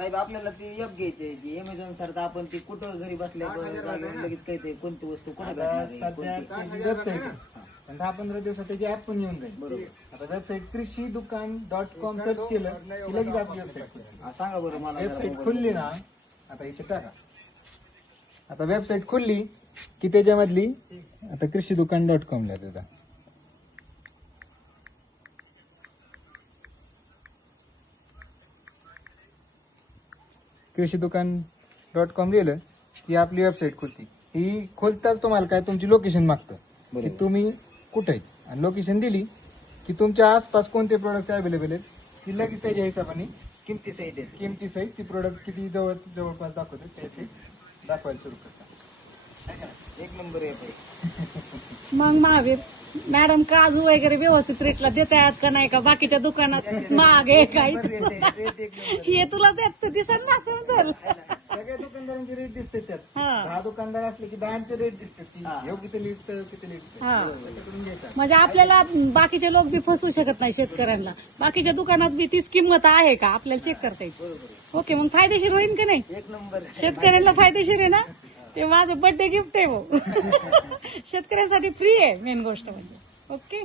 साहेब आपल्याला ती ऍप घ्यायची की अमेझॉन सारखं आपण ती कुठं घरी बसल्या जागेवर लगेच कळते कोणती वस्तू कुठे आता भेटणार सध्या आहे, त्याची वेबसाईट आहे आणि 10-15 दिवसात त्याची ऍप पण येऊन जाईल. बरोबर. आता वेबसाईट कृषीदुकान.com सर्च केलं की लगेच आपली वेबसाईट खुलेल. हा, सांगा बरं मला जरा वेबसाईट मोबाईल. खुलली ना, आता इथे टाका. आता वेबसाईट खुलली की त्याच्यामधली आता कृषीदुकान.com ला देता. कृषीदुकान.com लिहिलं की आपली वेबसाईट खुलती. ही खोलताच तुम्हाला काय तुमची लोकेशन मागतं की बरोबर. तुम्ही कुठे आहे, आणि लोकेशन दिली की तुमच्या आसपास कोणते प्रोडक्ट अवेलेबल आहेत की लगेच त्याच्या हिशोबाने किमती सहित आहे. किमती सहित ती प्रोडक्ट किती जवळपास दाखवते त्याचे दाखवायला सुरू करतात. एक नंबर ऍप आहे. मग महावीर मॅडम काजू वगैरे व्यवस्थित रेटला देता येतात का नाही का? बाकीच्या दुकानात मागे काही रेट एक नंबर. हे तुला देत दिसत नसेल तर सगळ्या दुकानदारांचे रेट दिसते त्यात. हा. 10 दुकानदार असले की 10चे रेट दिसतात की हा. हे किती लिहितं किती लिहितं हा. त्याच्याकडून घ्यायचं. म्हणजे आपल्याला बाकीचे लोक बी फसवू शकत नाही शेतकऱ्यांना. बाकीच्या दुकानात बी तीच किंमत आहे का आपल्याला चेक करता येईल. बरोबर. ओके, मग फायदेशीर होईल की नाही? एक नंबर. शेतकऱ्यांना फायदेशीर आहे ना? ते माझं बर्थडे गिफ्ट आहे भाऊ. शेतकऱ्यांसाठी फ्री आहे मेन गोष्ट म्हणजे. ओके.